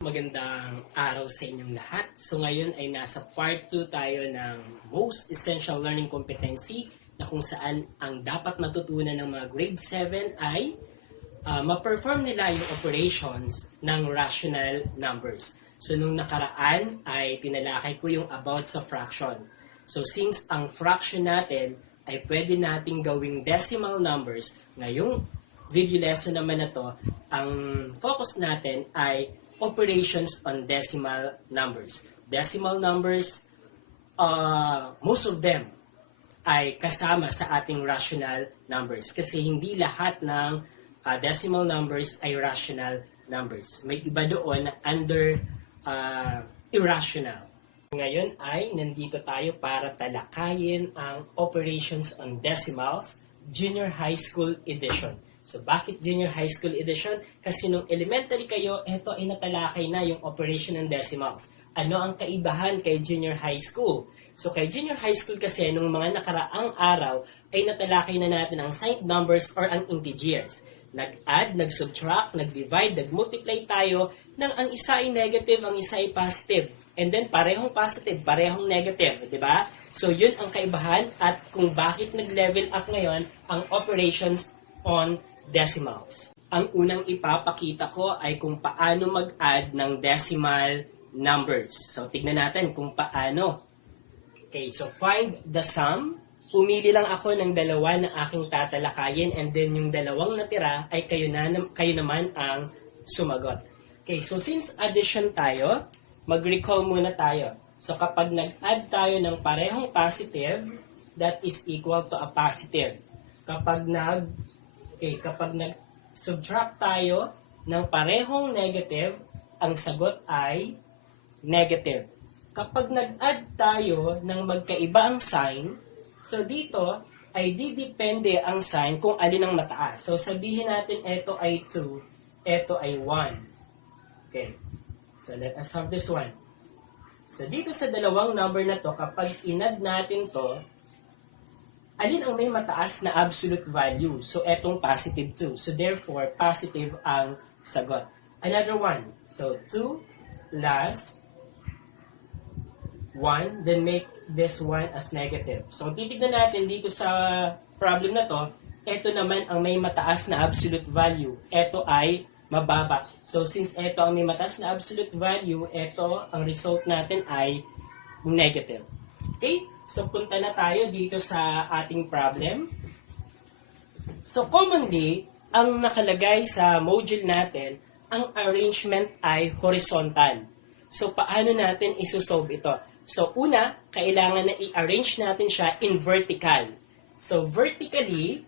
Magandang araw sa inyong lahat. So ngayon ay nasa part 2 tayo ng most essential learning competency na kung saan ang dapat matutunan ng mga grade 7 ay ma-perform nila yung operations ng rational numbers. So nung nakaraan ay pinalakay ko yung about sa fraction. So since ang fraction natin ay pwede nating gawing decimal numbers, ngayong video lesson naman na to, ang focus natin ay operations on decimal numbers. Decimal numbers, most of them ay kasama sa ating rational numbers kasi hindi lahat ng decimal numbers ay rational numbers. May iba doon na under irrational. Ngayon ay nandito tayo para talakayin ang operations on decimals, junior high school edition. So, bakit junior high school edition? Kasi nung elementary kayo, ito ay natalakay na yung operation ng decimals. Ano ang kaibahan kay junior high school? So, kay junior high school kasi, nung mga nakaraang araw, ay natalakay na natin ang signed numbers or ang integers. Nag-add, nag-subtract, nag-divide, nag-multiply tayo ng ang isa ay negative, ang isa ay positive. And then, parehong positive, parehong negative, di ba? So, yun ang kaibahan at kung bakit nag-level up ngayon ang operations on decimals. Ang unang ipapakita ko ay kung paano mag-add ng decimal numbers. So, tignan natin kung paano. Okay, so find the sum. Pumili lang ako ng dalawa na aking tatalakayin and then yung dalawang natira ay kayo naman ang sumagot. Okay, so since addition tayo, mag-recall muna tayo. So, kapag nag-add tayo ng parehong positive, that is equal to a positive. Kapag nag-subtract tayo ng parehong negative, ang sagot ay negative. Kapag nag-add tayo ng magkaiba ang sign, so dito ay didepende ang sign kung alin ang mataas. So sabihin natin ito ay 2, ito ay 1. Okay. So let us have this one. So dito sa dalawang number na to, kapag in-add natin to, alin ang may mataas na absolute value? So, etong positive 2. So, therefore, positive ang sagot. Another one. So, 2 plus 1, then make this one as negative. So, titignan natin dito sa problem na to, ito naman ang may mataas na absolute value. Ito ay mababa. So, since ito ang may mataas na absolute value, ito, ang result natin ay negative. Okay? So, punta na tayo dito sa ating problem. So, commonly, ang nakalagay sa module natin, ang arrangement ay horizontal. So, paano natin isosolve ito? So, una, kailangan na i-arrange natin siya in vertical. So, vertically,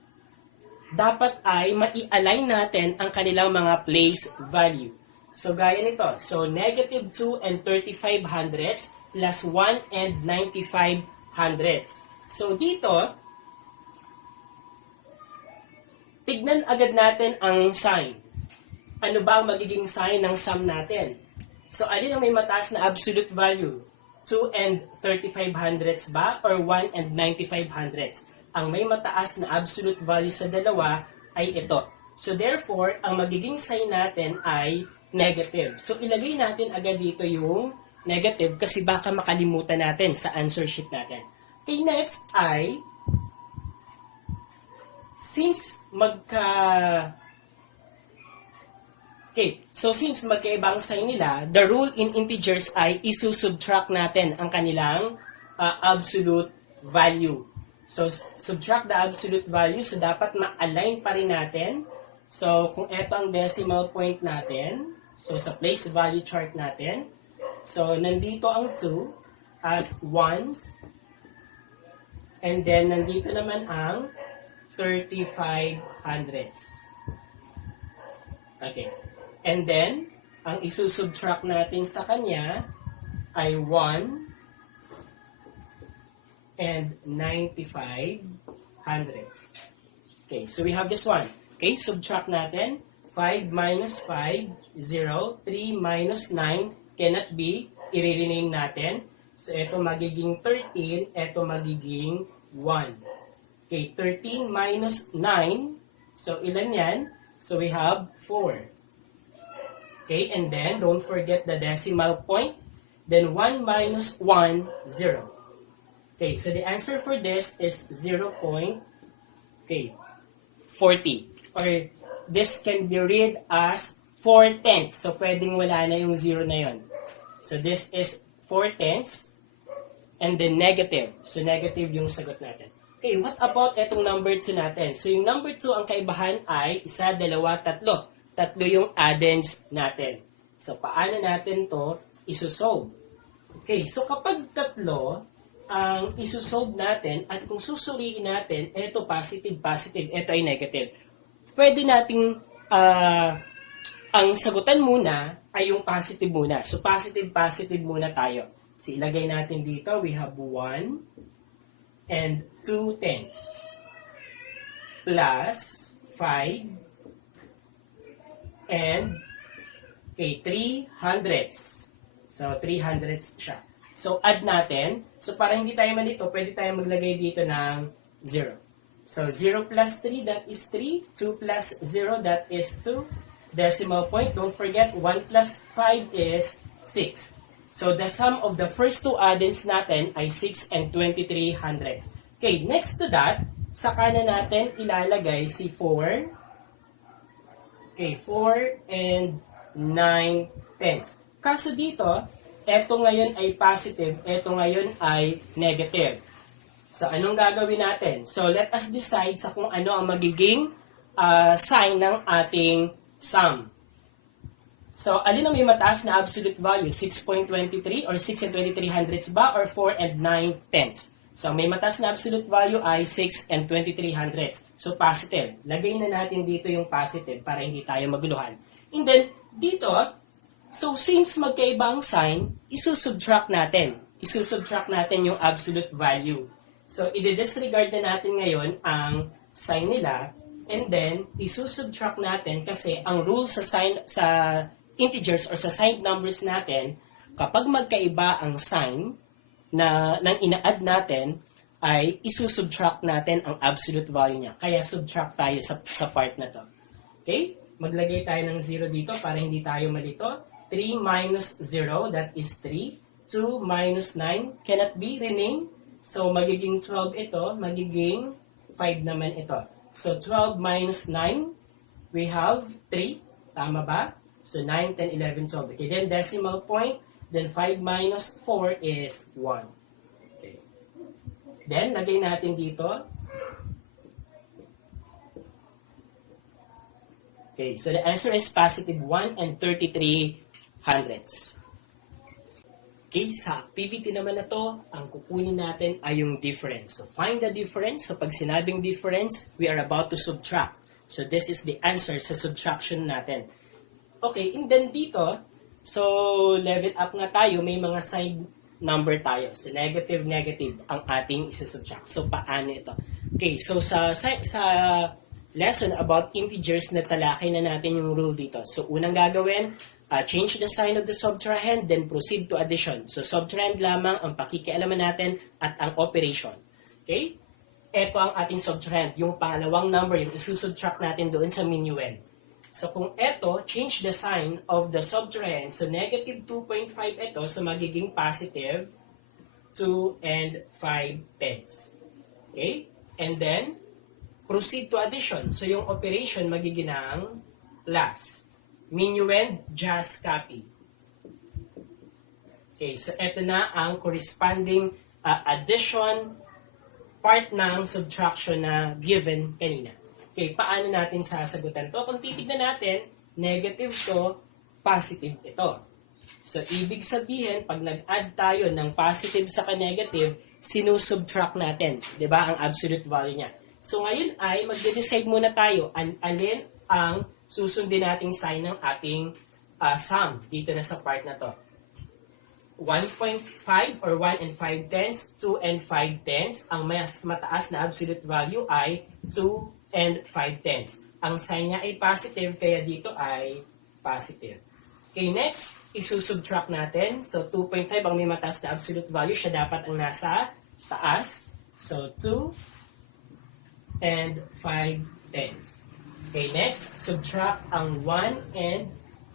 dapat ay mai-align natin ang kanilang mga place value. So, gaya nito. So, negative 2 and 35 hundredths plus 1 and 95 hundredths. So, dito, tignan agad natin ang sign. Ano ba ang magiging sign ng sum natin? So, alin ang may mataas na absolute value? 2 and 35 hundredths ba? Or 1 and 95 hundredths? Ang may mataas na absolute value sa dalawa ay ito. So, therefore, ang magiging sign natin ay negative. So, ilagay natin agad dito yung negative kasi baka makalimutan natin sa answer sheet natin. Okay, next ay, since magkaibang sign nila, the rule in integers ay isusubtract natin ang kanilang absolute value. So, subtract the absolute value, so dapat ma-align pa rin natin. So, kung ito ang decimal point natin, so sa place value chart natin, so, nandito ang 2 as ones. And then, nandito naman ang 35 hundredths. Okay. And then, ang isusubtract natin sa kanya ay 1 and 95 hundredths. Okay. So, we have this one. Okay. Subtract natin. 5 minus 5, 0. 3 minus 9, cannot be, i-rename natin. So, ito magiging 13, ito magiging 1. Okay, 13 minus 9, so ilan yan? So, we have 4. Okay, and then don't forget the decimal point. Then 1 minus 1, 0. Okay, so the answer for this is 0. Okay, 40. Or this can be read as 4/10. So pwedeng wala na yung 0 na yon. So this is 4/10 and then negative. So negative yung sagot natin. Okay, what about itong number 2 natin? So yung number 2, ang kaibahan ay 1, 2, 3. Tatlo yung addends natin. So paano natin to isosolve? Okay, so kapag tatlo ang isosolve natin at kung susuriin natin, ito positive, positive, ito ay negative. Pwede nating ang sagutan muna ay yung positive muna. So positive, positive muna tayo. So ilagay natin dito, we have 1 and 2/10 plus 5 and 300. So 300 siya. So add natin. So para hindi tayo malito, pwede tayo maglagay dito ng 0. So 0 plus 3, that is 3. 2 plus 0, that is 2. Decimal point, don't forget, 1 plus 5 is 6. So the sum of the first two addends natin ay 6 and 23 hundredths. Okay, next to that, saka na natin ilalagay si 4. Okay, 4 and 9/10. Kaso dito, eto ngayon ay positive, eto ngayon ay negative. So anong gagawin natin? So let us decide sa kung ano ang magiging sign ng ating sum. So, alin ang may mataas na absolute value? 6.23 or 6 and 23 hundredths ba? Or 4 and 9/10? So, may mataas na absolute value ay 6 and 23 hundredths. So, positive. Lagay na natin dito yung positive para hindi tayo maguluhan. And then, dito, so since magkaiba ang sign, isusubtract natin. Isusubtract natin yung absolute value. So, i-disregard na natin ngayon ang sign nila. And then, isusubtract natin kasi ang rule sa integers or sa signed numbers natin, kapag magkaiba ang sign ng ina-add natin, ay isusubtract natin ang absolute value niya. Kaya subtract tayo sa part na to. Okay? Maglagay tayo ng 0 dito para hindi tayo malito. 3 minus 0, that is 3. 2 minus 9 cannot be renamed. So, magiging 12 ito, magiging 5 naman ito. So, 12 minus 9, we have 3. Tama ba? So, 9, 10, 11, 12. Okay, then decimal point. Then, 5 minus 4 is 1. Okay. Then, lagay natin dito. Okay, so the answer is positive 1 and 33 hundredths. Okay, sa activity naman na to, ang kukunin natin ay yung difference. So, find the difference. So, pag sinabing difference, we are about to subtract. So, this is the answer sa subtraction natin. Okay, and then dito, so, level up nga tayo, may mga side number tayo. So, negative, negative ang ating isusubtract. So, paano ito? Okay, so, sa lesson about integers na talakay na natin yung rule dito. So, unang gagawin, change the sign of the subtrahend, then proceed to addition. So, subtrahend lamang ang pakikialaman natin at ang operation. Okay? Ito ang ating subtrahend. Yung pangalawang number, yung isusubtract natin doon sa minuend. So, kung ito, change the sign of the subtrahend. So, negative 2.5 ito, so magiging positive 2 and 5/10. Okay? And then, proceed to addition. So, yung operation magiging ng plus. Minuend, just copy. Okay, so ito na ang corresponding addition part ng subtraction na given kanina. Okay, paano natin sasagutan to? Kung titignan natin, negative to, positive ito. So, ibig sabihin, pag nag-add tayo ng positive sa negative, sinusubtract natin, di ba, ang absolute value niya. So, ngayon ay magde-decide muna tayo alin ang susundin nating sign ng ating sum dito na sa part na to. 1.5 or 1 and 5/10, 2 and 5/10. Ang mas mataas na absolute value ay 2 and 5/10. Ang sign niya ay positive, kaya dito ay positive. Okay, next, isusubtract natin. So, 2.5 ang may mataas na absolute value, siya dapat ang nasa taas. So, 2 and 5/10. Okay, next, subtract ang 1 and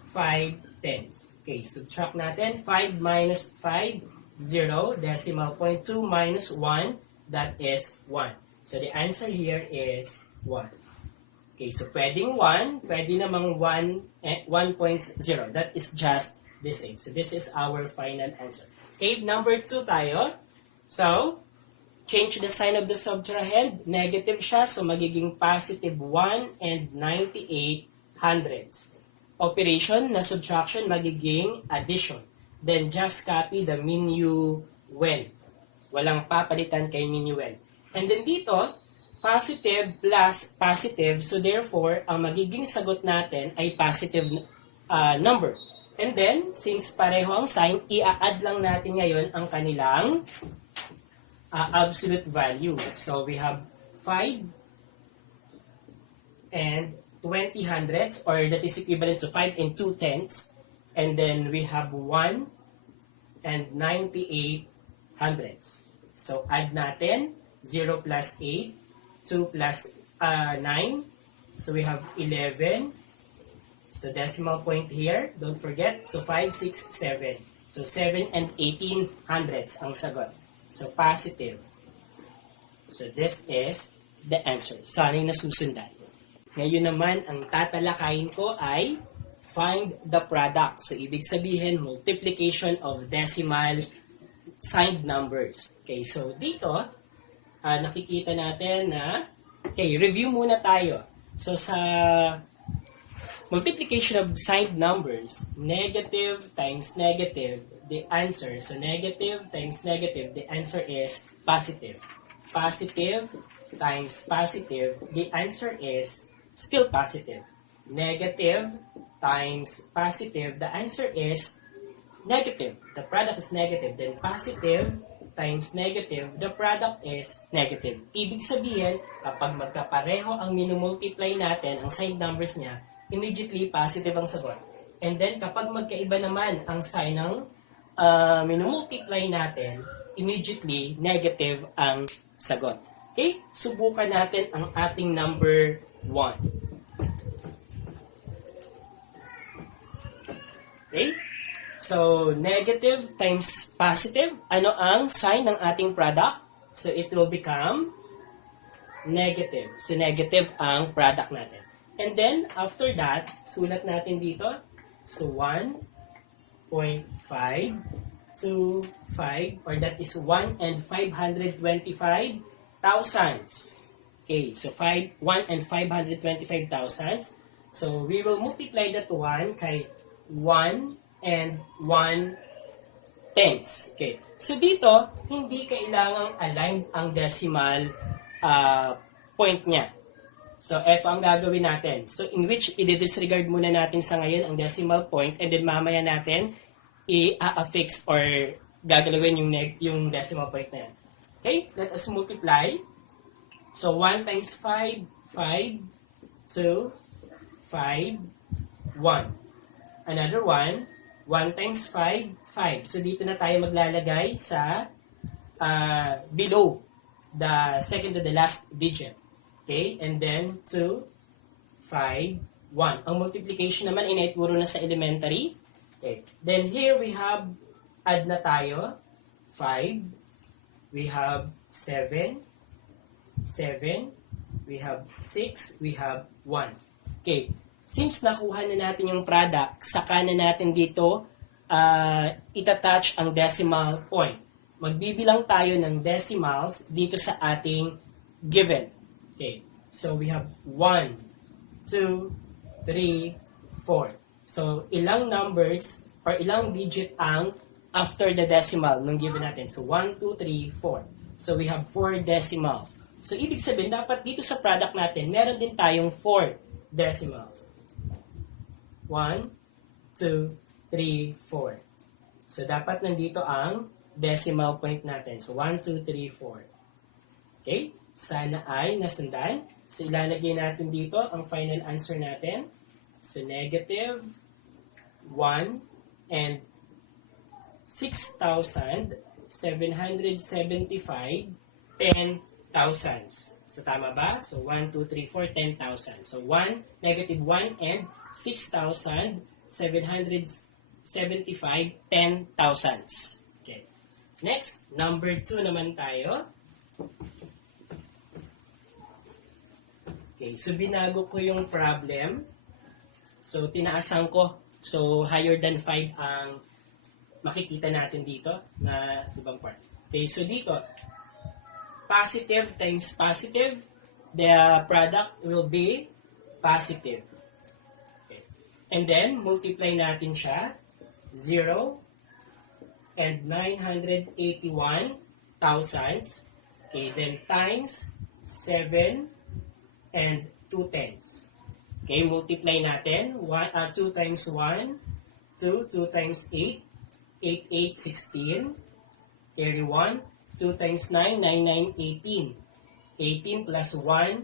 5/10. tenths. Okay, subtract natin. 5 minus 5, 0. Decimal point 2 minus 1, that is 1. So the answer here is 1. Okay, so pwedeng 1, pwede namang 1.0. That is just the same. So this is our final answer. Okay, number 2 tayo. So, change the sign of the subtrahend. Negative siya, so magiging positive 1 and 98 hundredths. Operation na subtraction magiging addition. Then just copy the minuend. Walang papalitan kay minuend. And then dito, positive plus positive. So therefore, ang magiging sagot natin ay positive number. And then, since pareho ang sign, i-add lang natin ngayon ang kanilang absolute value. So we have 5 and 20 hundredths, or that is equivalent to 5 and 2 tenths. And then we have 1 and 98 hundredths. So add natin 0 plus 8, 2 plus 9. So we have 11. So decimal point here, don't forget. So 5, 6, 7. So 7 and 18 hundredths ang sagot. So positive. So this is the answer. Sana'y nasusundan. Ngayon naman, ang tatalakayin ko ay find the product. So ibig sabihin, multiplication of decimal signed numbers. Okay, so dito, nakikita natin na, okay, review muna tayo. So sa multiplication of signed numbers, negative times negative, the answer, so negative times negative, the answer is positive. Positive times positive, the answer is still positive. Negative times positive, the answer is negative. The product is negative. Then positive times negative, the product is negative. Ibig sabihin, kapag magkapareho ang minumultiply natin, ang signed numbers niya, immediately positive ang sagot. And then, kapag magkaiba naman ang sign ng minumultiply natin, immediately negative ang sagot. Okay? Subukan natin ang ating number 1. Okay? So, negative times positive. Ano ang sign ng ating product? So, it will become negative. So, negative ang product natin. And then, after that, sulat natin dito. So, 1.5 to 5, or that is 1 and 525 thousandths. Okay, so 1 and 525 thousandths. So, we will multiply that 1 kay 1 and 1 tenths. Okay. So dito, hindi kailangang aligned ang decimal point niya. So eto ang gagawin natin. So in which i-disregard muna natin sa ngayon ang decimal point, and then mamaya natin i-affix or gagalawin yung decimal point na yan. Okay? Let us multiply. So 1 times 5, 5, 2, 5, 1. Another 1, 1 times 5, 5. So, dito na tayo maglalagay sa below the second to the last digit. Okay? And then, 2, 5, 1. Ang multiplication naman, inaituro na sa elementary. Okay. Then, here we have, add na tayo, 5. We have 7. 7. We have 6. We have 1. Okay. Since nakuha na natin yung product, saka na natin dito itatouch ang decimal point. Magbibilang tayo ng decimals dito sa ating given. Okay. So, we have 1, 2, 3, 4. So, ilang numbers or ilang digit ang after the decimal nung given natin. So, 1, 2, 3, 4. So, we have 4 decimals. So, ibig sabihin, dapat dito sa product natin, meron din tayong 4 decimals. 1, 2, 3, 4. So, dapat nandito ang decimal point natin. So, 1, 2, 3, 4. Okay? Sana ay nasundan. So, ilalagay natin dito ang final answer natin. So, negative 1 and 6,775 10 thousandths. So, tama ba? So, 1, 2, 3, 4, 10,000. So, negative 1 and 6,775 75 ten thousandths. Okay. Next, number 2 naman tayo. Okay, so binago ko yung problem. So, tinaasan ko. So, higher than 5 ang makikita natin dito na ibang part. Okay, so dito, positive times positive, the product will be positive. Okay. And then, multiply natin siya, 0 and 981 thousandths. Okay, then times 7 and 2 tenths. Okay, multiply natin, 2 times 1, 2, 2 times 8, 8, 8, 16, carry 1, 2 times 9, 9, 9, 18. 18 plus 1,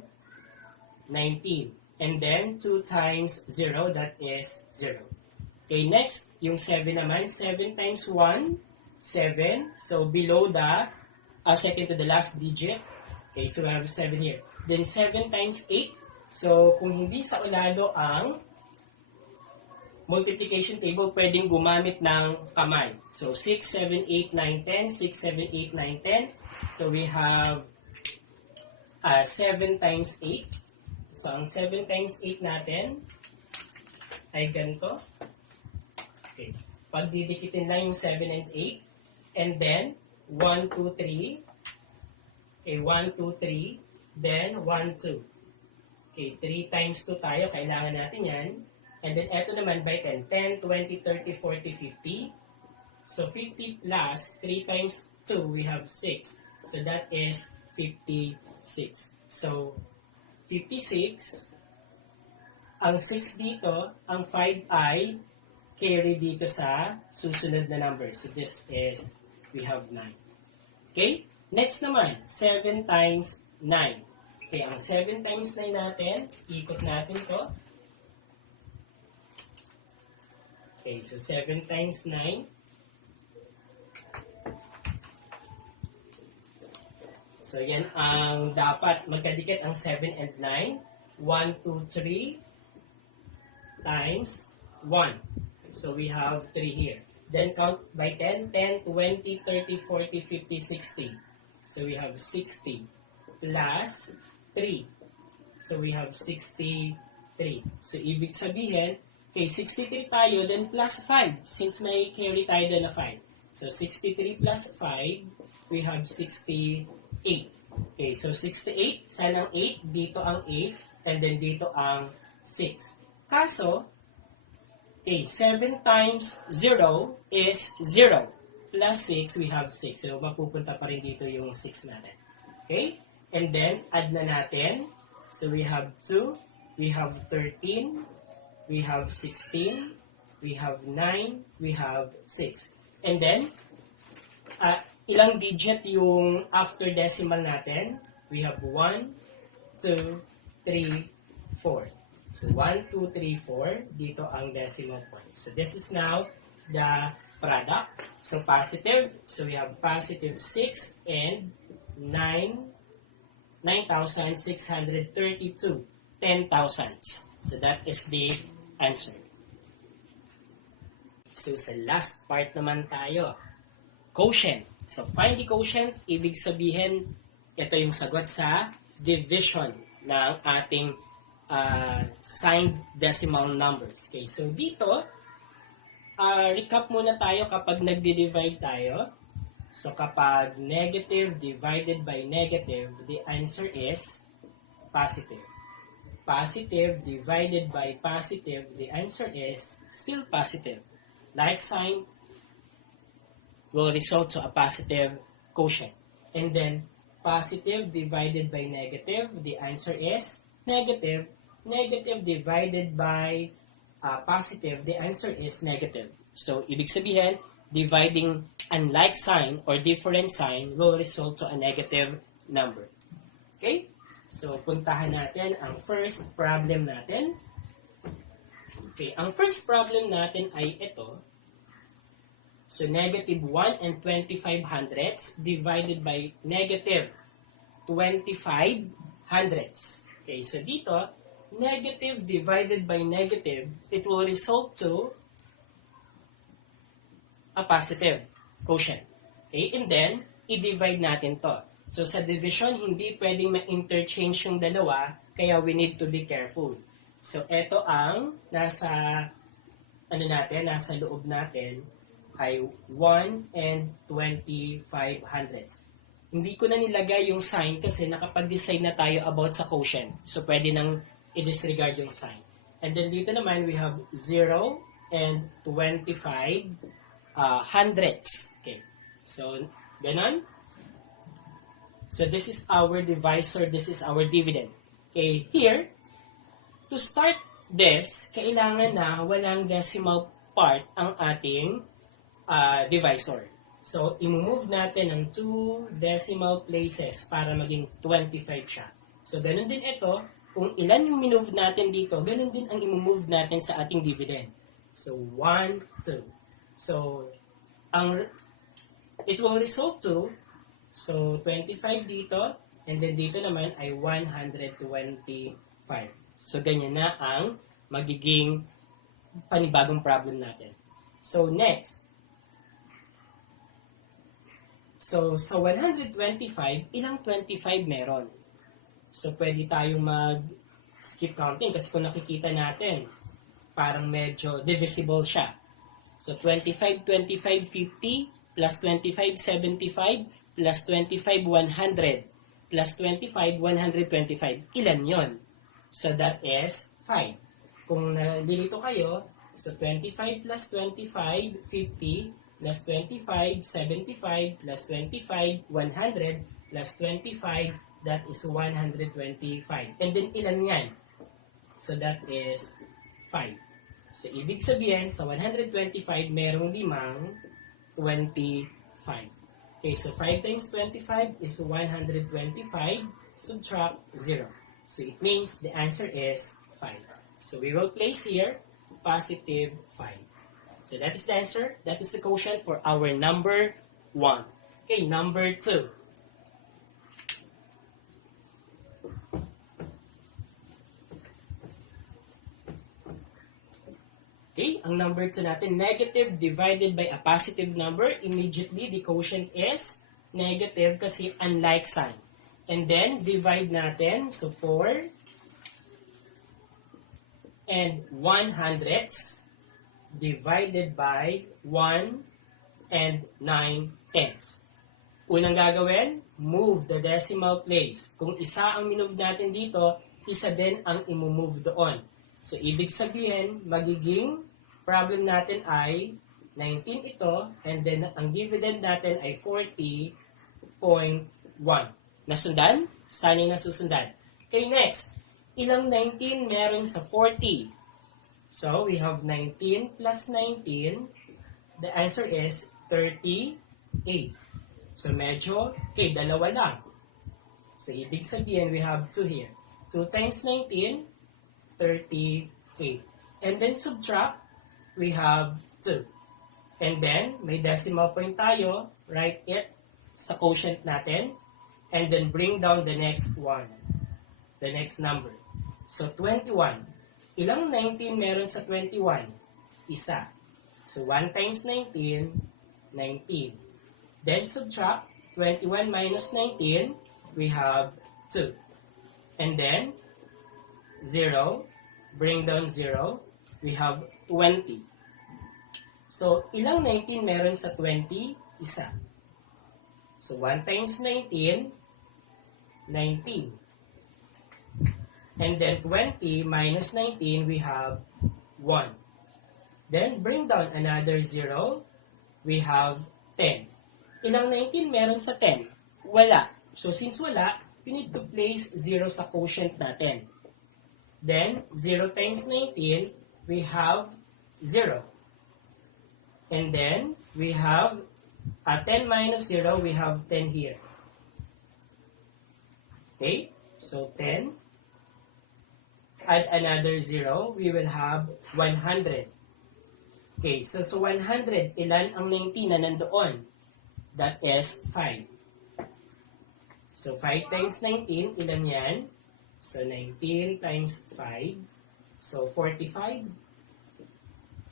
19. And then, 2 times 0, that is 0. Okay, next, yung 7 naman, 7 times 1, 7. So, below the second to the last digit. Okay, so we have 7 here. Then, 7 times 8. So, kung hindi sa ulado ang multiplication table, pwedeng gumamit ng kamay. So, 6, 7, 8, 9, 10. 6, 7, 8, 9, 10. So, we have 7 times 8. So, ang 7 times 8 natin ay ganito. Okay. Pagdidikitin lang yung 7 and 8. And then, 1, 2, 3. Okay, 1, 2, 3. Then, 1, 2. Okay, 3 times 2 tayo. Kailangan natin yan. And then, eto naman by 10. 10, 20, 30, 40, 50. So, 50 plus 3 times 2, we have 6. So, that is 56. So, 56. Ang 6 dito, ang 5 ay carry dito sa susunod na number. So, this is, we have 9. Okay? Next naman, 7 times 9. Okay, ang 7 times 9 natin, ikot natin to. Okay, so 7 times 9. So, yan ang dapat magkadikit ang 7 and 9. 1, 2, 3 times 1. So, we have 3 here. Then, count by 10. 10, 20, 30, 40, 50, 60. So, we have 60 plus 3. So, we have 63. So, ibig sabihin, okay, 63 tayo, then plus 5. Since may carry tayo doon na 5. So, 63 plus 5, we have 68. Okay, so 68, saan ang 8? Dito ang 8, and then dito ang 6. Kaso, okay, 7 times 0 is 0. Plus 6, we have 6. So, mapupunta pa rin dito yung 6 natin. Okay? And then, add na natin. So, we have 2, we have 13, we have 16, we have 9, we have 6. And then, ilang digit yung after decimal natin? We have 1, 2, 3, 4. So, 1, 2, 3, 4. Dito ang decimal point. So, this is now the product. So, positive. So, we have positive 6 and 9,632 ten thousandths. So, that is the answer. So, sa last part naman tayo. Quotient. So, find the quotient. Ibig sabihin, ito yung sagot sa division ng ating signed decimal numbers. Okay, so dito, recap muna tayo kapag nagdi-divide tayo. So, kapag negative divided by negative, the answer is positive. Positive divided by positive, the answer is still positive. Like sign will result to a positive quotient. And then, positive divided by negative, the answer is negative. Negative divided by positive, the answer is negative. So, ibig sabihin, dividing unlike sign or different sign will result to a negative number. Okay? So, puntahan natin ang first problem natin. Okay, ang first problem natin ay ito. So, negative 1 and 25 hundredths divided by negative 25 hundredths. Okay, so dito, negative divided by negative, it will result to a positive quotient. Okay? And then, i-divide natin to. So, sa division, hindi pwedeng ma-interchange yung dalawa, kaya we need to be careful. So, ito ang nasa loob natin ay 1 and 25 hundredths. Hindi ko na nilagay yung sign kasi nakapag-decide na tayo about sa quotient. So, pwede nang i-disregard yung sign. And then dito naman, we have 0 and 25 hundredths. Okay. So, ganon. So, this is our divisor. This is our dividend. Okay. Here, to start this, kailangan na walang decimal part ang ating divisor. So, i-move natin ng 2 decimal places para maging 25 siya. So, ganun din ito. Kung ilan yung minove natin dito, ganun din ang i-move natin sa ating dividend. So, 1, 2. So, it will result to, so, 25 dito, and then dito naman ay 125. So, ganyan na ang magiging panibagong problem natin. So, next. So, sa 125, ilang 25 meron? So, pwede tayong mag-skip counting kasi kung nakikita natin, parang medyo divisible siya. So, 25, 25, 50, plus 25, 75, plus 25, 100, plus 25, 125. Ilan yon? So, that is 5. Kung nalilito kayo, so 25 plus 25, 50, plus 25, 75, plus 25, 100, plus 25, that is 125. And then, ilan yan? So, that is 5. So, ibig sabihin, sa 125, merong 5, 25. Okay, so 5 times 25 is 125, subtract 0. So, it means the answer is 5. So, we will place here, positive 5. So that is the answer. That is the quotient for our number 1. Okay, number 2. Okay, ang number 2 natin, negative divided by a positive number. Immediately, the quotient is negative kasi unlike sign. And then, divide natin. So, 4 and 100ths divided by 1 and 9 tenths. Unang gagawin, move the decimal place. Kung isa ang minove natin dito, isa din ang imumove doon. So, ibig sabihin, magiging problem natin ay 19 ito, and then ang dividend natin ay 40.1. Nasundan? Sana yung nasusundan. Okay, next. Ilang 19 meron sa 40? So, we have 19 plus 19. The answer is 38. So, medyo, okay, dalawa lang. So, ibig sabihin, we have 2 here. 2 times 19, 38. And then, subtract, we have 2. And then, may decimal point tayo, write it sa quotient natin. And then, bring down the next one. The next number. So, 21. Ilang 19 meron sa 21? Isa. So, 1 times 19, 19. Then, subtract 21 minus 19, we have 2. And then, 0, bring down 0, we have 20. So, ilang 19 meron sa 20? Isa. So, 1 times 19, 19. And then 20 minus 19, we have 1. Then bring down another 0, we have 10. Ilang 19 meron sa 10? Wala. So since wala, we need to place 0 sa quotient natin. Then 0 times 19, we have 0. And then we have 10 minus 0, we have 10 here. Okay? So 10. Add another 0, we will have 100. Okay, so 100, ilan ang 19 na nandoon? That is 5. So 5 times 19, ilan yan? So 19 times 5. So 45.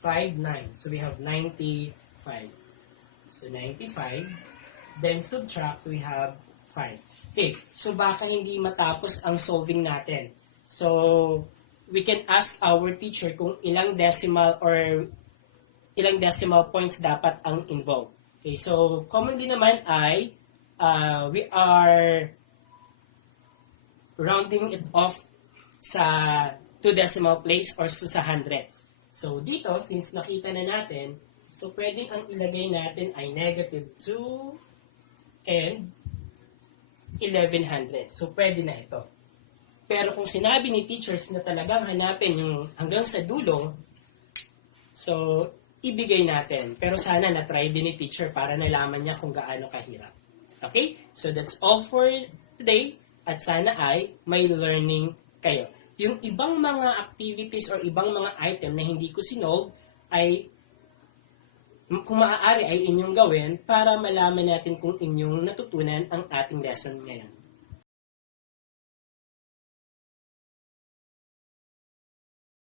5, 9. So we have 95. So 95. Then subtract, we have 5. Okay, so baka hindi matapos ang solving natin. So we can ask our teacher kung ilang decimal points dapat ang involved. Okay, so commonly naman ay we are rounding it off sa 2 decimal place or sa hundreds. So dito, since nakita na natin, so pwedeng ang ilagay natin ay negative 2 and 1100. So pwede na ito. Pero kung sinabi ni teachers na talagang hanapin yung hanggang sa dulo, so ibigay natin. Pero sana na-try din ni teacher para nalaman niya kung gaano kahirap. Okay? So that's all for today. At sana ay may learning kayo. Yung ibang mga activities or ibang mga item na hindi ko sinolve ay kung maaari ay inyong gawin para malaman natin kung inyong natutunan ang ating lesson ngayon.